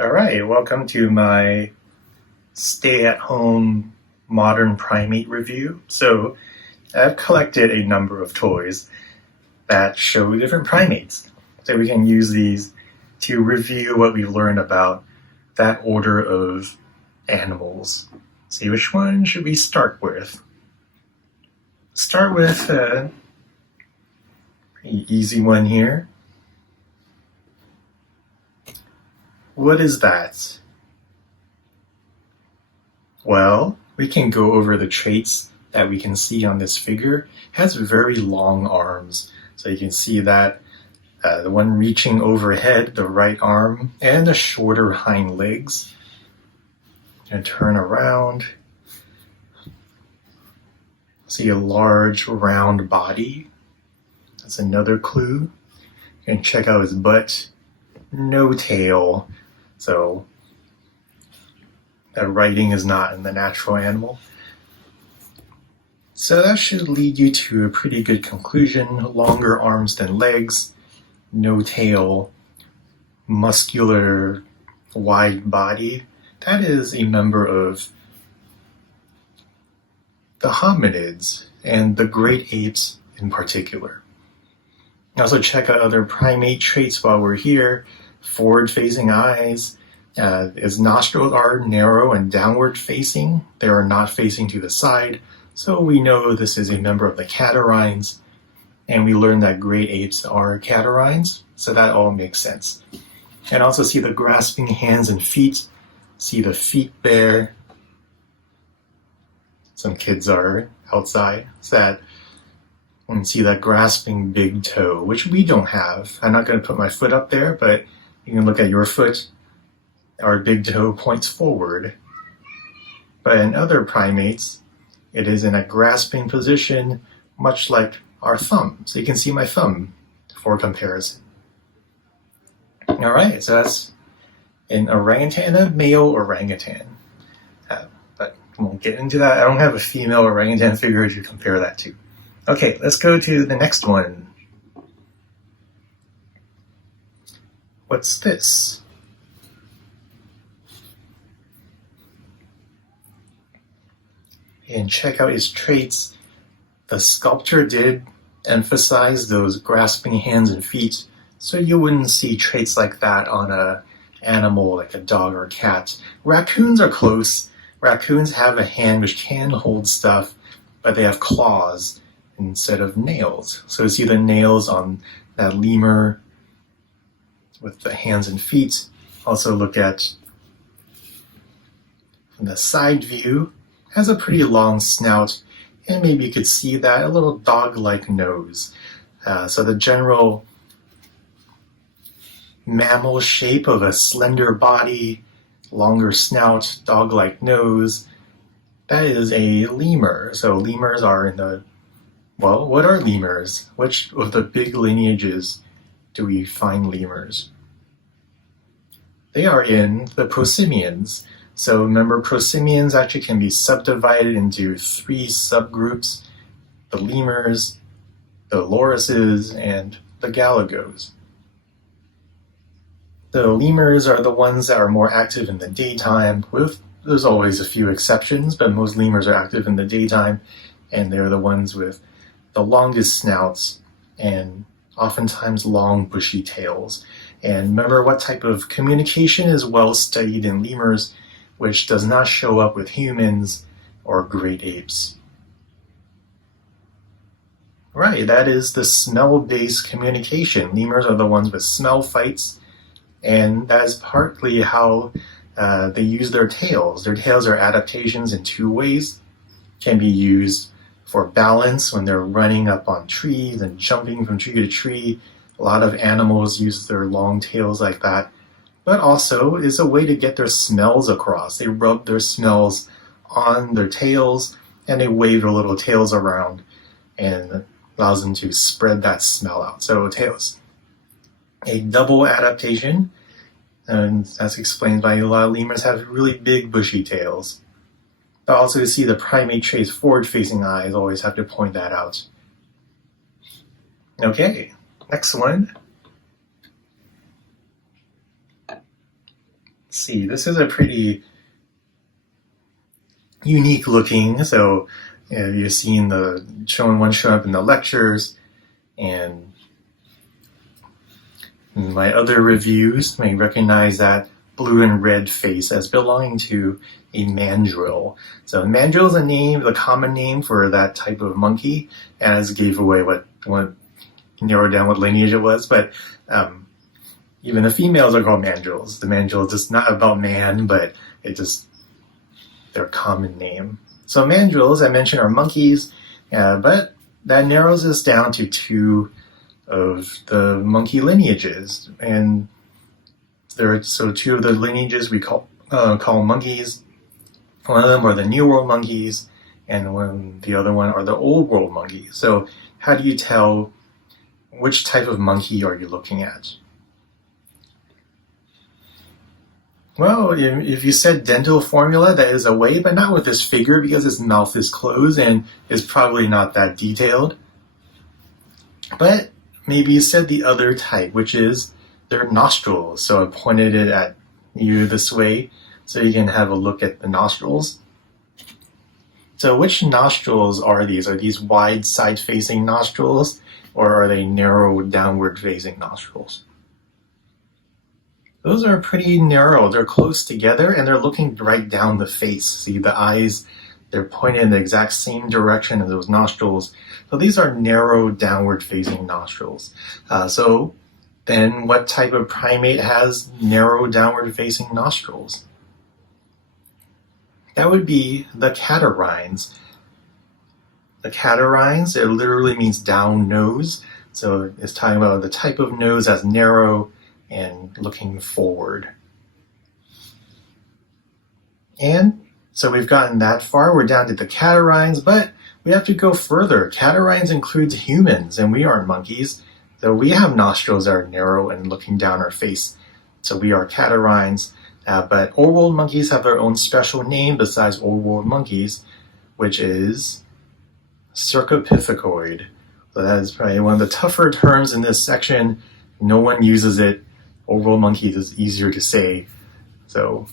All right, welcome to my stay-at-home modern primate review. So I've collected a number of toys that show different primates. So we can use these to review what we've learned about that order of animals. See, which one should we start with? Start with a pretty easy one here. What is that? Well, we can go over the traits that we can see on this figure. It has very long arms. So you can see that the one reaching overhead, the right arm, and the shorter hind legs. And turn around. See a large round body. That's another clue. You can check out his butt. No tail. So that writing is not in the natural animal. So that should lead you to a pretty good conclusion. Longer arms than legs, no tail, muscular, wide body. That is a member of the hominids and the great apes in particular. Also check out other primate traits while we're here. Forward-facing eyes. His nostrils are narrow and downward-facing. They are not facing to the side, so we know this is a member of the catarrhines. And we learned that great apes are catarrhines, so that all makes sense. And also see the grasping hands and feet. See the feet there. Some kids are outside. So that you can see that grasping big toe, which we don't have. I'm not going to put my foot up there, but you can look at your foot. Our big toe points forward. But in other primates, it is in a grasping position, much like our thumb. So you can see my thumb for comparison. All right, so that's an orangutan and a male orangutan. But we won't get into that. I don't have a female orangutan figure to compare that to. Okay, let's go to the next one. What's this? And check out his traits. The sculptor did emphasize those grasping hands and feet, so you wouldn't see traits like that on an animal like a dog or a cat. Raccoons are close. Raccoons have a hand which can hold stuff, but they have claws instead of nails. So you see the nails on that lemur with the hands and feet. Also look at from the side view. Has a pretty long snout, and maybe you could see that a little dog-like nose. So the general mammal shape of a slender body, longer snout, dog-like nose, that is a lemur. So lemurs are in the, well, what are lemurs? Which of the big lineages do we find lemurs? They are in the prosimians. So remember, prosimians actually can be subdivided into 3 subgroups: the lemurs, the lorises, and the galagos. The lemurs are the ones that are more active in the daytime, there's always a few exceptions, but most lemurs are active in the daytime, and they're the ones with the longest snouts and oftentimes long bushy tails. And remember what type of communication is well studied in lemurs, which does not show up with humans or great apes. Right, that is the smell-based communication. Lemurs are the ones with smell fights, and that is partly how they use their tails. Their tails are adaptations in 2 ways. Can be used for balance when they're running up on trees and jumping from tree to tree. A lot of animals use their long tails like that. But also is a way to get their smells across. They rub their smells on their tails, and they wave their little tails around, and allows them to spread that smell out. So tails. A double adaptation, and that's explained by a lot of lemurs have really big bushy tails. But also to see the primate traits, forward-facing eyes, always have to point that out. Okay, next one. see, this is a pretty unique looking. So you've seen the one show up in the lectures, and my other reviews may recognize that blue and red face as belonging to a mandrill. So mandrill is the common name for that type of monkey, as gave away what narrowed down what lineage it was. But even the females are called mandrills. The mandrill is just not about man, but their common name. So mandrills, I mentioned, are monkeys, but that narrows us down to two of the monkey lineages, and two of the lineages we call monkeys. One of them are the New World monkeys, and the other one are the Old World monkeys. So how do you tell which type of monkey are you looking at? Well, if you said dental formula, that is a way, but not with this figure because his mouth is closed and is probably not that detailed. But maybe you said the other type, which is their nostrils. So I pointed it at you this way so you can have a look at the nostrils. So which nostrils are these? Are these wide side-facing nostrils, or are they narrow downward-facing nostrils? Those are pretty narrow. They're close together and they're looking right down the face. See, the eyes, they're pointed in the exact same direction as those nostrils. So these are narrow downward facing nostrils. So then what type of primate has narrow downward facing nostrils? That would be the catarrhines. The catarrhines, it literally means down nose. So it's talking about the type of nose that's narrow and looking forward. And so we've gotten that far. We're down to the catarrhines, but we have to go further. Catarrhines includes humans, and we aren't monkeys. So we have nostrils that are narrow and looking down our face. So we are catarrhines. But Old World monkeys have their own special name besides Old World monkeys, which is circumpificoid. So that is probably one of the tougher terms in this section. No one uses it. Old World monkeys is easier to say, so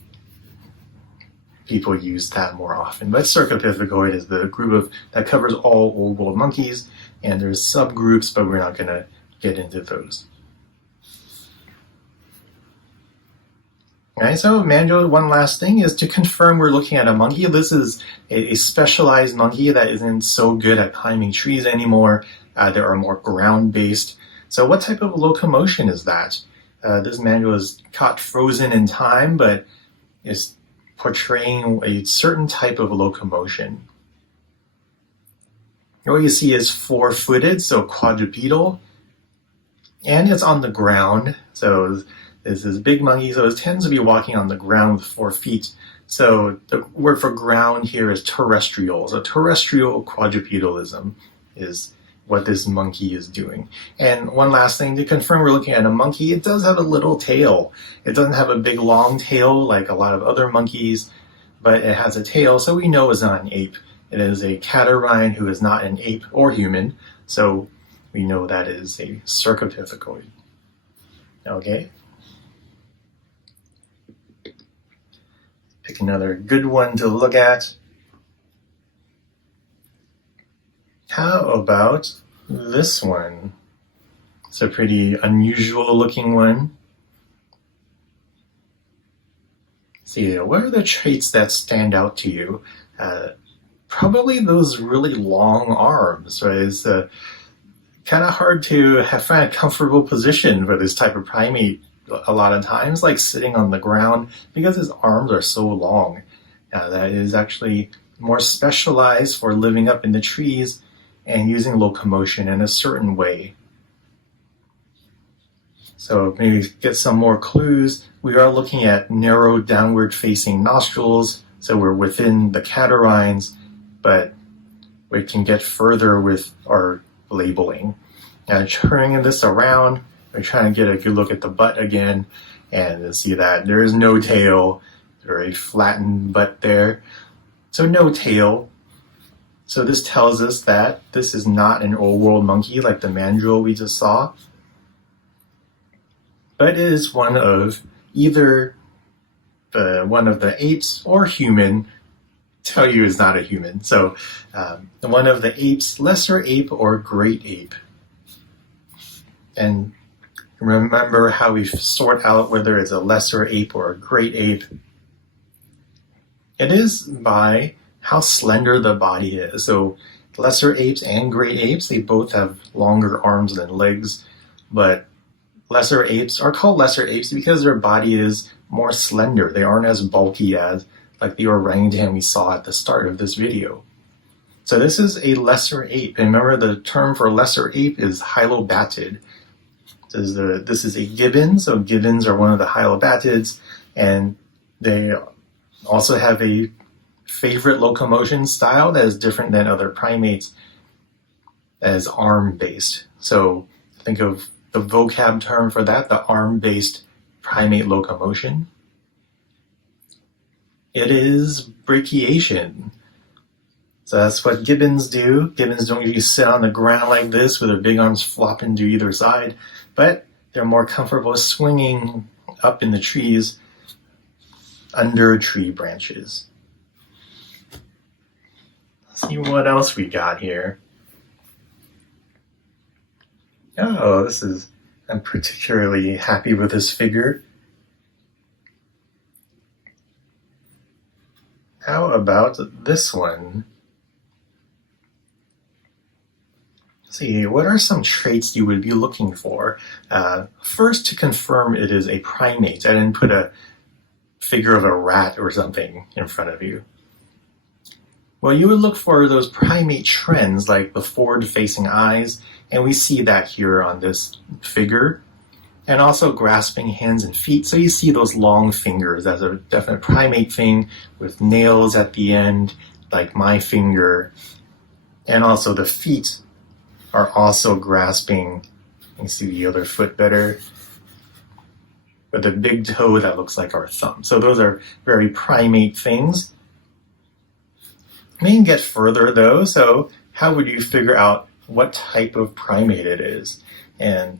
people use that more often. But circumpificoid is the group that covers all Old World monkeys, and there's subgroups, but we're not going to get into those. All right, so mandrill, one last thing is to confirm we're looking at a monkey. This is a specialized monkey that isn't so good at climbing trees anymore. They are more ground-based. So what type of locomotion is that? This mandrill is caught frozen in time, but is portraying a certain type of locomotion. What you see is four-footed, so quadrupedal, and it's on the ground. So this is big monkey, so it tends to be walking on the ground with 4 feet. So the word for ground here is terrestrial. So terrestrial quadrupedalism is what this monkey is doing. And one last thing to confirm, we're looking at a monkey. It does have a little tail. It doesn't have a big long tail like a lot of other monkeys, but it has a tail, so we know it's not an ape. It is a catarrhine who is not an ape or human, so we know that is a circumpificoid. Okay. Pick another good one to look at. How about this one? It's a pretty unusual looking one. See, what are the traits that stand out to you? Probably those really long arms, right? It's kind of hard to find a comfortable position for this type of primate a lot of times, like sitting on the ground, because his arms are so long. That is actually more specialized for living up in the trees and using locomotion in a certain way. So maybe get some more clues. We are looking at narrow downward facing nostrils, so we're within the catarrhines, but we can get further with our labeling. Now turning this around, we're trying to get a good look at the butt again, and see that there is no tail, very flattened butt there. So no tail. So this tells us that this is not an Old World monkey like the mandrill we just saw, but it is one of either one of the apes or human, tell you is not a human. So one of the apes, lesser ape or great ape. And remember how we sort out whether it's a lesser ape or a great ape. It is by how slender the body is. So lesser apes and great apes, they both have longer arms than legs, but lesser apes are called lesser apes because their body is more slender. They aren't as bulky as like the orangutan we saw at the start of this video. So this is a lesser ape. And remember, the term for lesser ape is hylobatid. This is a gibbon, so gibbons are one of the hylobatids, and they also have a favorite locomotion style that is different than other primates, as arm-based. So think of the vocab term for that, the arm-based primate locomotion. It is brachiation. So that's what gibbons do. Gibbons don't usually sit on the ground like this with their big arms flopping to either side, but they're more comfortable swinging up in the trees under tree branches. Let's see what else we got here. Oh, I'm particularly happy with this figure. How about this one? Let's see, what are some traits you would be looking for? First, to confirm it is a primate. I didn't put a figure of a rat or something in front of you. Well, you would look for those primate trends like the forward-facing eyes, and we see that here on this figure, and also grasping hands and feet. So you see those long fingers as a definite primate thing with nails at the end, like my finger, and also the feet are also grasping. You can see the other foot better, with a big toe that looks like our thumb. So those are very primate things. We can get further though, so how would you figure out what type of primate it is? And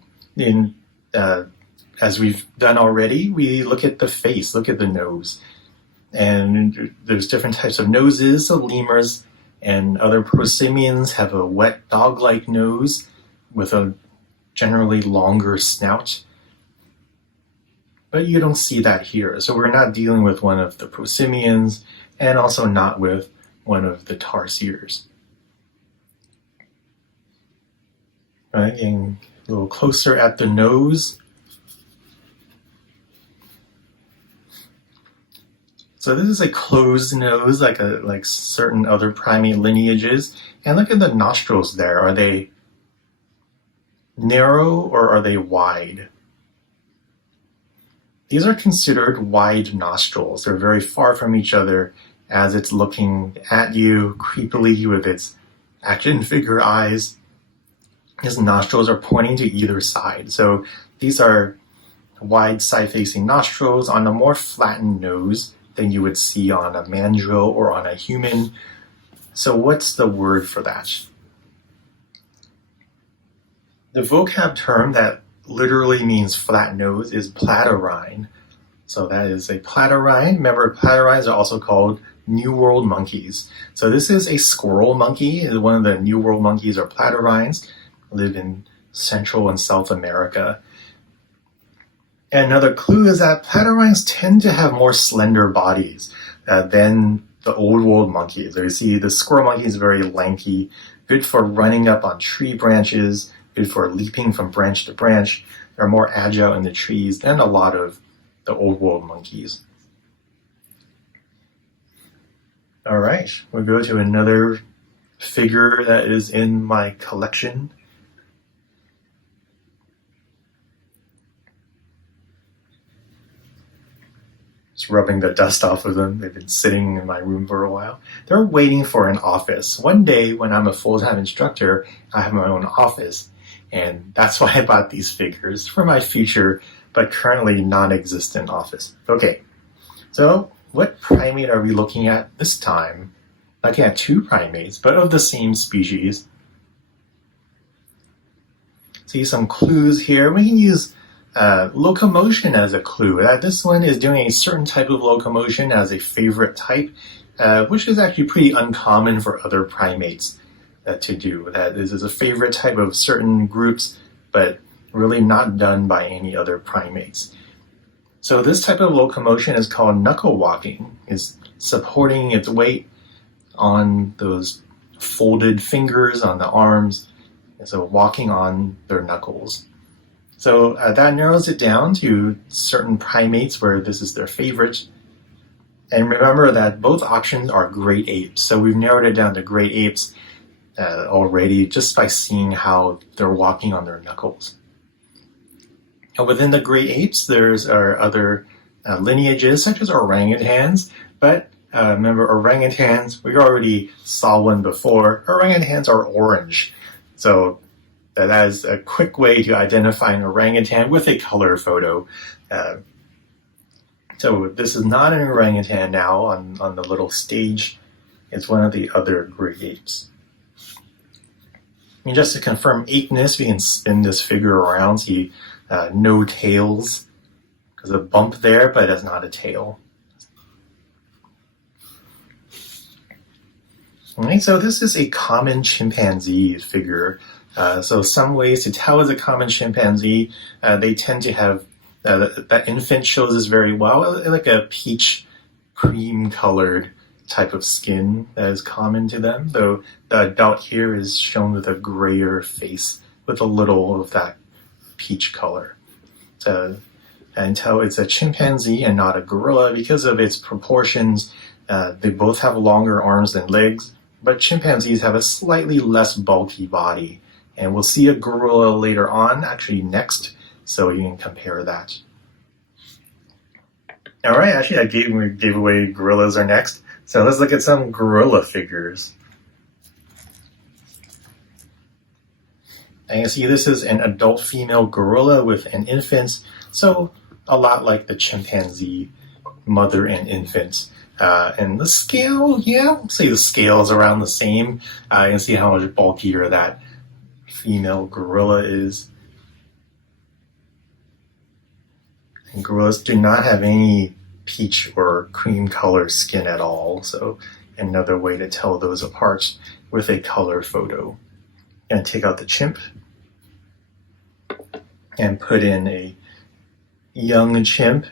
as we've done already, we look at the face, look at the nose. And there's different types of noses. So lemurs and other prosimians have a wet dog-like nose with a generally longer snout. But you don't see that here. So we're not dealing with one of the prosimians and also not with one of the tarsiers. Right, getting a little closer at the nose. So this is a closed nose, like certain other primate lineages. And look at the nostrils there. Are they narrow or are they wide? These are considered wide nostrils. They're very far from each other as it's looking at you creepily with its action figure eyes. His nostrils are pointing to either side. So these are wide side-facing nostrils on a more flattened nose than you would see on a mandrill or on a human. So what's the word for that? The vocab term that literally means flat nose is platyrrhine. So that is a platyrrhine. Remember, platyrrhines are also called New World monkeys. So this is a squirrel monkey. One of the New World monkeys are platyrrhines, live in Central and South America. And another clue is that platyrrhines tend to have more slender bodies than the Old World monkeys. So you see the squirrel monkey is very lanky, good for running up on tree branches, good for leaping from branch to branch. They're more agile in the trees than a lot of the Old World monkeys. All right, we'll go to another figure that is in my collection. Just rubbing the dust off of them. They've been sitting in my room for a while. They're waiting for an office. One day when I'm a full-time instructor, I have my own office. And that's why I bought these figures for my future, but currently non-existent office. Okay, so what primate are we looking at this time? Looking at two primates, but of the same species. See some clues here. We can use Locomotion as a clue. This one is doing a certain type of locomotion as a favorite type, which is actually pretty uncommon for other primates to do. That this is a favorite type of certain groups, but really not done by any other primates. So this type of locomotion is called knuckle walking, is supporting its weight on those folded fingers on the arms, and so walking on their knuckles. So that narrows it down to certain primates where this is their favorite. And remember that both options are great apes. So we've narrowed it down to great apes already just by seeing how they're walking on their knuckles. And within the great apes, there's other lineages such as orangutans, but remember orangutans, we already saw one before. Orangutans are orange. So that is a quick way to identify an orangutan with a color photo. So this is not an orangutan now on the little stage. It's one of the other great apes. And just to confirm apeness, we can spin this figure around. See no tails. There's a bump there, but it's not a tail. Alright, so this is a common chimpanzee figure. So some ways to tell is a common chimpanzee, they tend to have, that infant shows this very well, like a peach cream colored type of skin that is common to them, though the adult here is shown with a grayer face with a little of that peach color. So, until it's a chimpanzee and not a gorilla because of its proportions, they both have longer arms than legs, but chimpanzees have a slightly less bulky body. And we'll see a gorilla later on, actually next, so you can compare that. All right, actually I gave away gorillas are next. So let's look at some gorilla figures. And you see this is an adult female gorilla with an infant, so a lot like the chimpanzee mother and infant. And the scale, yeah, I'll say the scale is around the same. You can see how much bulkier that female gorilla is. And gorillas do not have any peach or cream color skin at all, so another way to tell those apart with a color photo. And take out the chimp and put in a young chimp.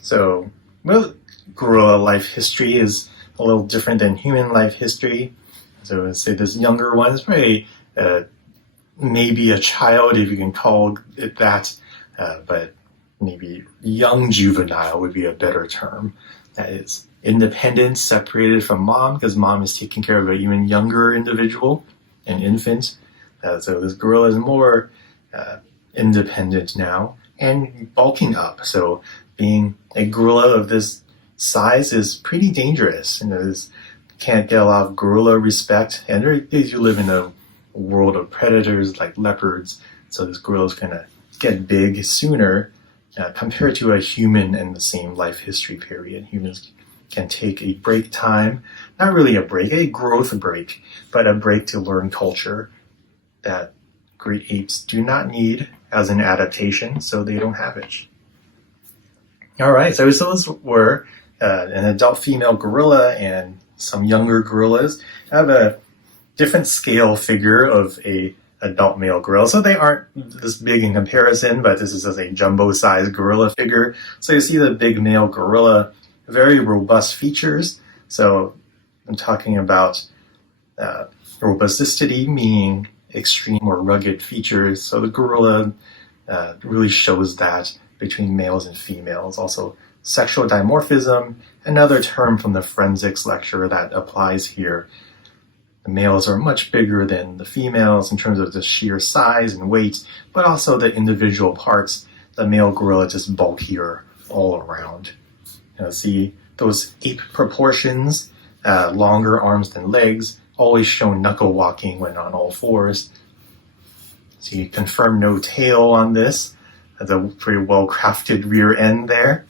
So, well, gorilla life history is a little different than human life history. So let's say this younger one is probably maybe a child, if you can call it that, but maybe young juvenile would be a better term. That is independent, separated from mom, because mom is taking care of an even younger individual, an infant. So this gorilla is more independent now and bulking up. So being a gorilla of this size is pretty dangerous. Can't get a lot of gorilla respect, and they do live in a world of predators like leopards, so this gorilla is going to get big sooner compared to a human in the same life history period. Humans can take a break time, not really a break, a growth break, but a break to learn culture that great apes do not need as an adaptation, so they don't have it. Alright, so those were an adult female gorilla and some younger gorillas. I have a different scale figure of a adult male gorilla. So they aren't this big in comparison, but this is just a jumbo-sized gorilla figure. So you see the big male gorilla, very robust features. So I'm talking about robusticity, meaning extreme or rugged features. So the gorilla really shows that between males and females. Also, sexual dimorphism, another term from the forensics lecture that applies here. The males are much bigger than the females in terms of the sheer size and weight, but also the individual parts. The male gorilla just bulkier all around. See those ape proportions, longer arms than legs, always show knuckle walking when on all fours. So you confirm no tail on this. That's a pretty well-crafted rear end there.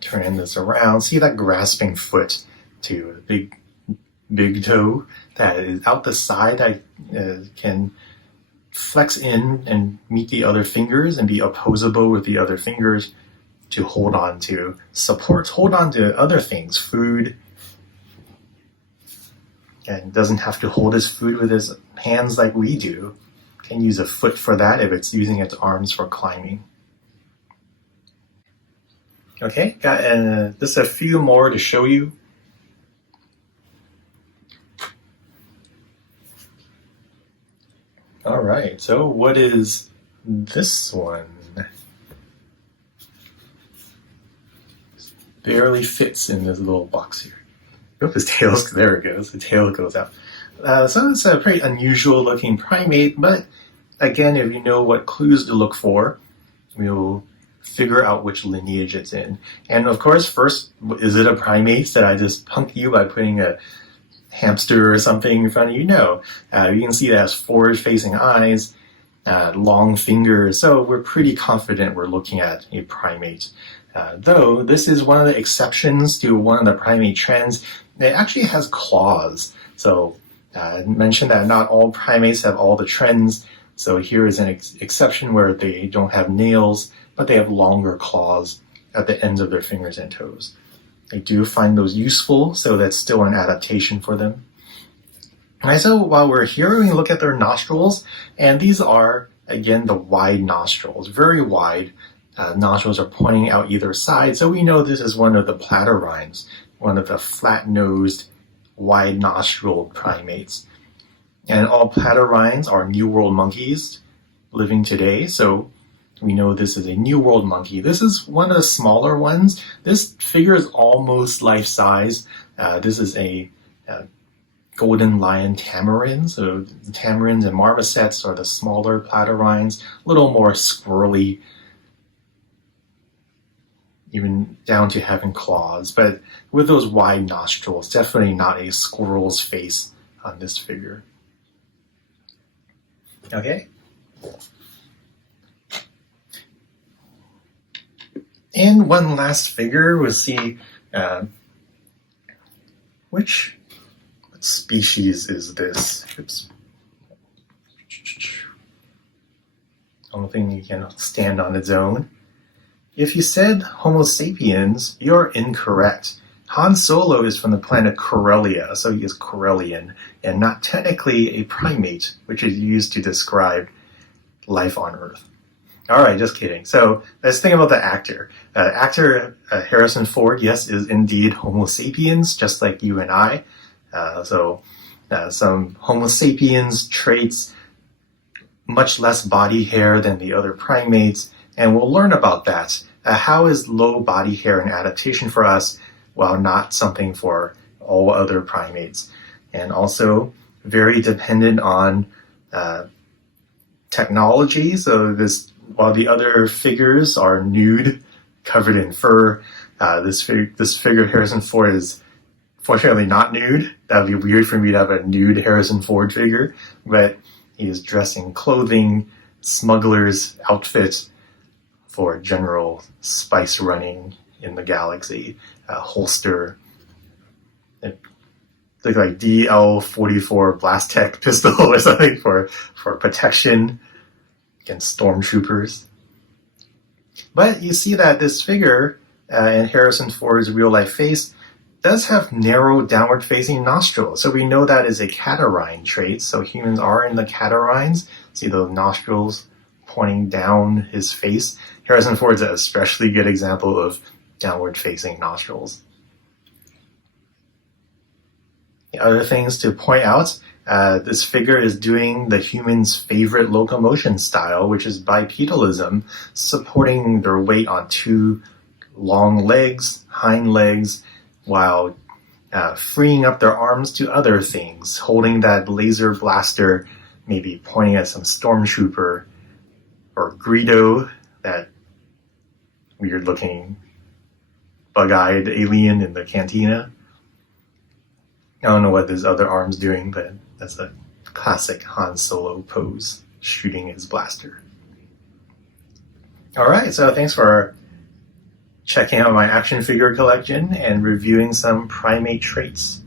Turn this around. See that grasping foot too. A big big toe that is out the side that can flex in and meet the other fingers and be opposable with the other fingers to hold on to supports, hold on to other things, food, and doesn't have to hold his food with his hands like we do. Can use a foot for that if it's using its arms for climbing. Okay, got just a few more to show you. All right, so what is this one? Barely fits in this little box here. Oh, his tail's, there it goes, the tail goes out. So it's a pretty unusual looking primate, but again, if you know what clues to look for, we'll figure out which lineage it's in. And of course, first, is it a primate? Did I just punk you by putting a hamster or something in front of you? No. You can see it has forward-facing eyes, long fingers, so we're pretty confident we're looking at a primate. Though this is one of the exceptions to one of the primate trends. It actually has claws. So I mentioned that not all primates have all the trends. So here is an exception where they don't have nails, but they have longer claws at the ends of their fingers and toes. I do find those useful, so that's still an adaptation for them. And so while we're here, we can look at their nostrils, and these are, again, the wide nostrils, very wide. Nostrils are pointing out either side, so we know this is one of the platyrrhines, one of the flat-nosed, wide-nostriled primates. And all platyrrhines are New World monkeys living today, so we know this is a New World monkey. This is one of the smaller ones. This figure is almost life-size. This is a golden lion tamarin. So the tamarins and marmosets are the smaller platyrrhines, a little more squirrely, even down to having claws. But with those wide nostrils, definitely not a squirrel's face on this figure. Okay. And one last figure, we'll see what species is this? Oops. I don't think it can stand on its own. If you said Homo sapiens, you're incorrect. Han Solo is from the planet Corellia, so he is Corellian, and not technically a primate, which is used to describe life on Earth. All right, just kidding. So let's think about the actor. Actor Harrison Ford, yes, is indeed Homo sapiens, just like you and I. Some Homo sapiens traits, much less body hair than the other primates, and we'll learn about that. How is low body hair an adaptation for us, while not something for all other primates? And also very dependent on technology. So while the other figures are nude, covered in fur, this figure Harrison Ford is fortunately not nude. That would be weird for me to have a nude Harrison Ford figure, but he is dressed in clothing, smuggler's outfit for general spice running in the galaxy. Holster, it looks like DL-44 Blast Tech pistol or something for protection against stormtroopers. But you see that this figure in Harrison Ford's real-life face does have narrow downward-facing nostrils. So we know that is a catarrhine trait. So humans are in the catarrhines. See those nostrils pointing down his face. Harrison Ford's an especially good example of downward-facing nostrils. The other things to point out, this figure is doing the human's favorite locomotion style, which is bipedalism, supporting their weight on two long legs, hind legs, while freeing up their arms to other things, holding that laser blaster, maybe pointing at some stormtrooper, or Greedo, that weird-looking bug-eyed alien in the cantina. I don't know what his other arm's doing, but that's a classic Han Solo pose, shooting his blaster. All right, so thanks for checking out my action figure collection and reviewing some primate traits.